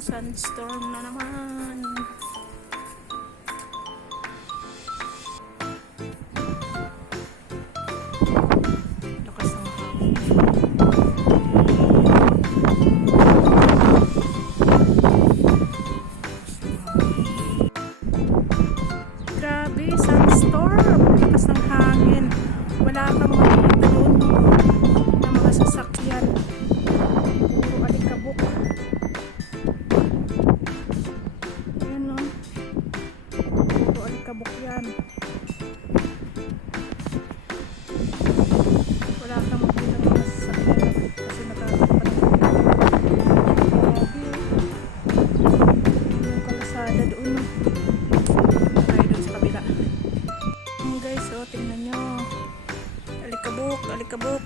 Sandstorm na naman. Lakas ng hangin. Grabe, sandstorm. Lakas ng hangin. Wala kang makikita doon na mga sasakyan. Puro alikabok. Ayan no. Puro alikabok yan. Wala kang makikita ng mga sasakyan kasi natatakpan. Grabe. Yung kalasada doon no. Tayo doon sa kabila. Guys, oh, tingnan nyo. Alikabok, alikabok.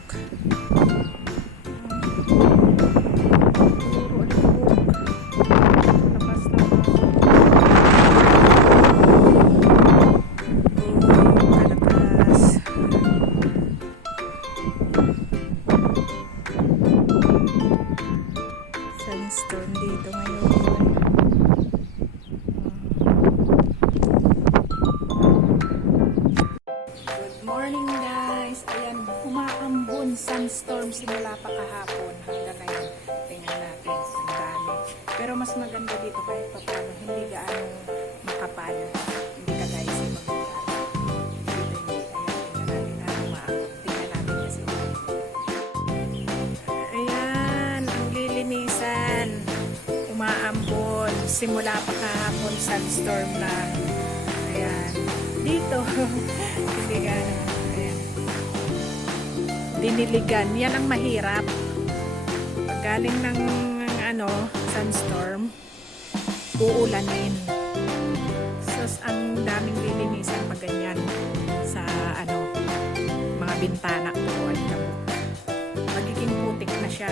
Puro alikabok. Lakas ng kalakas. Sandstorm dito ngayon. Good morning guys. Ayan, umaambon sandstorm simula pa kahapon hanggang ngayon. Tingnan natin, ang dami. Pero mas maganda dito kahit pa paano, hindi gaano makapal. Hindi ka guys yung mag-ulan. Dito hindi. Ayan, tingnan natin na umaambon. Tingnan natin kasi. Ayan, ang lilinisan. Umaambon. Simula pa kahapon, sandstorm lang. Ayan. Dito. Hindi gano'n. Ayan. Diniligan. Yan ang mahirap. Pag galing ng sandstorm, uulanin. So, ang daming lilinisan pag ganyan sa mga bintana ko. Magiging putik na siya.